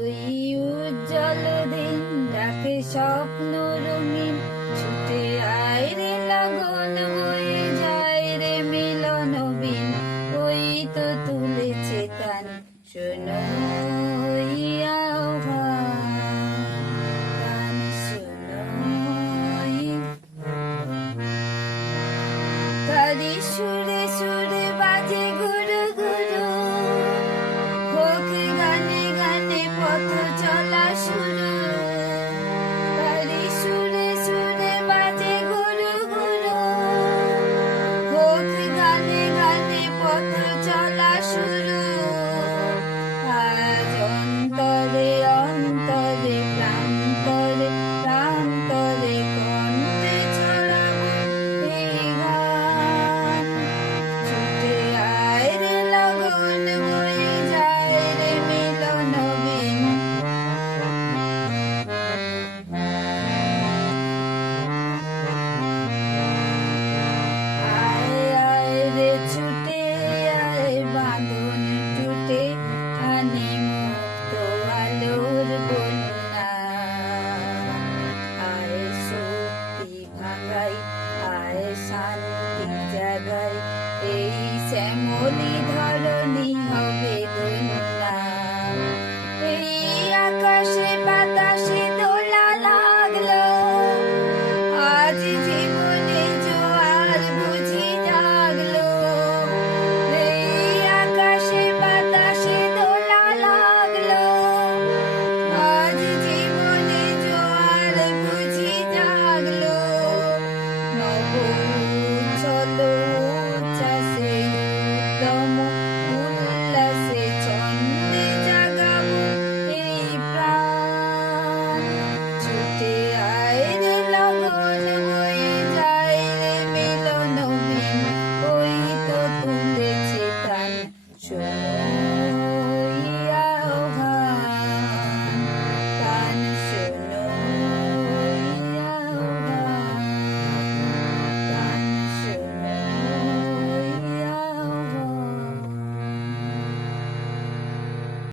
ওই উজ্জ্বল দিন ডাকে স্বপ্ন রঙিন। ছুটে আয় রে লগন হয়ে যায় রে মিলন বিন। ওই তো তুলেছে তান শোনো এই শ্যামলি ধরণী